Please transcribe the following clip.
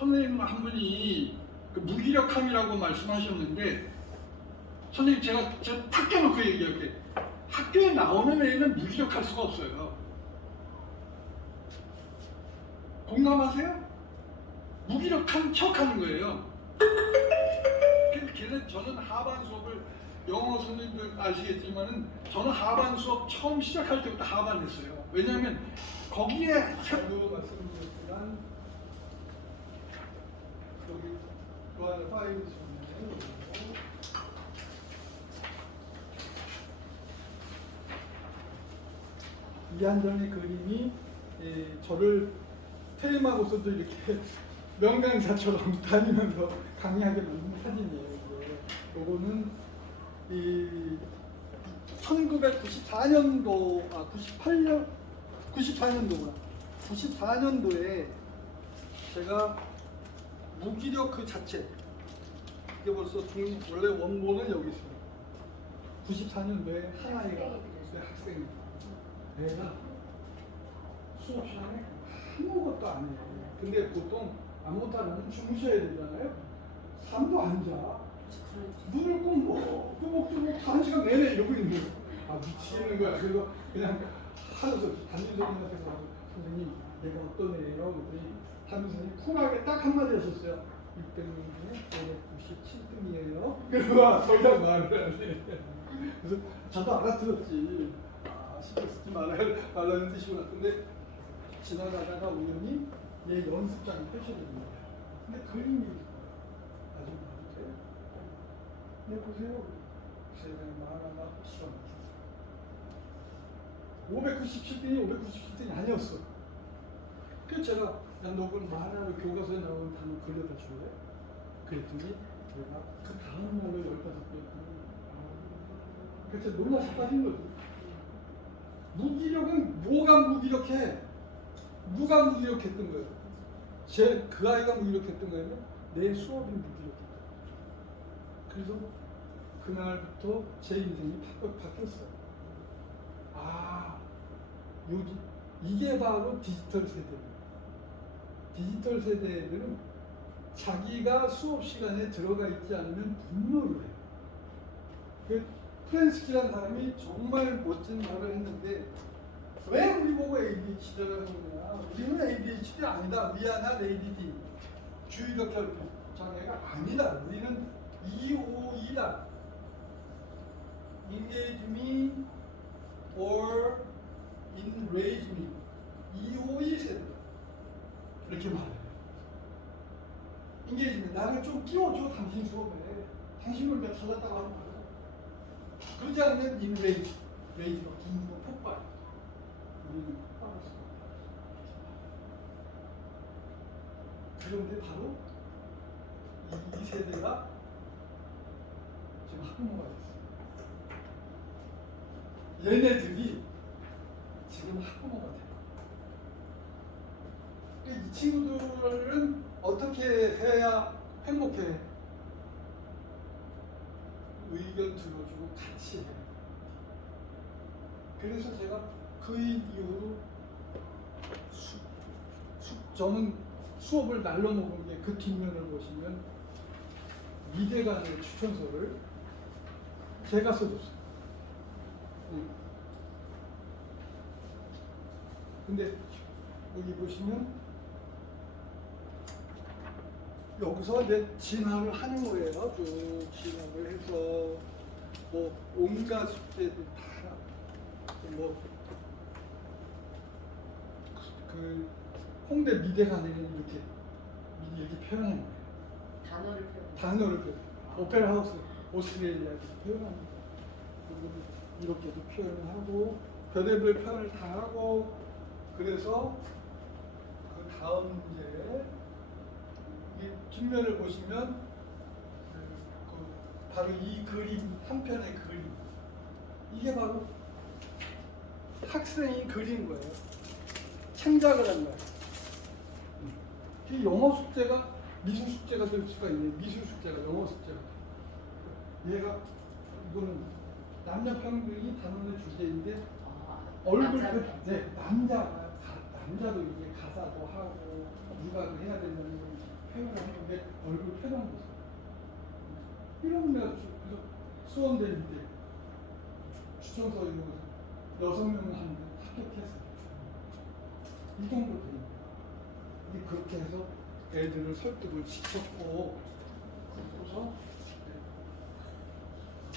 선생님 한 분이 그 무기력함이라고 말씀하셨는데 선생님 제가 제가 탁 깨놓고 얘기할게. 학교에 나오는 애는 무기력할 수가 없어요. 공감하세요? 무기력한 척 하는 거예요. 그래서 걔는 저는 하반 수업을 영어 선생님들 아시겠지만은 저는 하반 수업 처음 시작할 때부터 하반 했어요. 왜냐하면 거기에 저도 말씀드렸지만 여기 그 안에 파일이 있었는데 이한정의 그림이 예, 저를 퇴임하고서도 이렇게 명강사처럼 다니면서 강의하게 만든 사진이에요. 요거는 이 1994년도 아 98년 98년도구나 94년도에 제가 무기력 그 자체 이게 벌써 중 원래 원본은 여기 있어요. 94년도에 한 아이가 내 학생이 애가 수업 시간에 아무것도 안 해요. 근데 보통 아무것도 안 하면 주무셔야 되잖아요. 잠도 안 자. 눈을 꼭 꾸벅꾸벅 한 시간 내내 이러고 있는 거예요. 아 미치겠는 거야. 그래서 그냥 하면서 담임 선생님한테서 선생님 내가 어떤 애예요? 그랬더니 담임 선생님 쿨하게 딱 한마디 하셨어요. 600명 중에 597등이에요. 그래서 더 이상 말을 안 해. 그래서 저도 알아들었지. 아 신경 쓰지 말아, 말라는 뜻이구나. 근데 지나가다가 우연히 얘 연습장을 펼쳐드린 거야. 근데 그림이 아주 봐주세요. 네 보세요. 세상에 만화가 시원. 597등이 597등이 아니었어. 그래서 제가 야 너그 만화로 교과서에 나오는 단어 그려다 줄래? 그랬더니 그 다음 날로 열다섯 개 그래서 놀라 자빠진 거지. 무기력은 뭐가 무기력해? 누가 무기력했던 거예요? 제 그 아이가 무기력했던 거예요? 내 수업이 무기력했던 거예요. 그래서 그날부터 제 인생이 팍 바뀌었어요. 아, 요즘 이게 바로 디지털 세대예요. 디지털 세대들은 자기가 수업 시간에 들어가 있지 않으면 분노를 해요. 그 프렌스키라는 사람이 정말 멋진 말을 했는데 왜 우리 보고 ADHD라고 하느냐? 우리는 ADHD 아니다. 미안한 ADD. 주의력 결핍 장애가 아니다. 우리는 EOE다. Engage me or enrage me. EOE 세대. 이렇게 말해요. 나를 좀 끼워줘. 당신 수업에. 당신을 내가 찾았다고 하는 거예요. 그러지 않으면 enrage. rage가 분노 폭발. 우리는 폭발할 수가 없다. 그런데 바로 이, 이 세대가 지금 학부모가 됐어요. 얘네들이 지금 학부모가 돼요. 그러니까 이 친구들은 어떻게 해야 행복해? 의견 들어주고 같이 해. 그래서 제가 그 이후로 수, 수, 저는 수업을 날로 먹은 게 그 뒷면을 보시면 미대간의 추천서를 제가 써줬어요. 네. 근데 여기 보시면 여기서 이제 진학을 하는 거예요. 쭉 진학을 해서 뭐 온갖 숙제들 다뭐그 홍대 미대간에는 이렇게 이렇게 표현하는 거예요. 단어를 표현. 단어를 표현. 오페라 하우스 오스트레일리아에서 표현합니다. 그리고 이렇게도 표현을 하고 별의별 표현을 다 하고 그래서 그 다음 이제 이 뒷면을 보시면 그, 그 바로 이 그림 한 편의 그림 이게 바로 학생이 그린 거예요. 창작을 한 거예요. 이 영어 숙제가 미술 숙제가 될 수가 있네. 미술 숙제가 영어 숙제가. 얘가 이거는 남녀 평등이 단원의 주제인데 아, 얼굴 남자, 그 남자. 네, 남자가 가- 남자도 이게 가사도 하고 육아도 해야 된다는 폐란 보세요. 이런 내가 주- 그래서 수원대인데 추천서 이거 여섯 명을 하는데 합격했어요. 이 정도. 근데 그렇게 해서 애들을 설득을 시켰고 그래서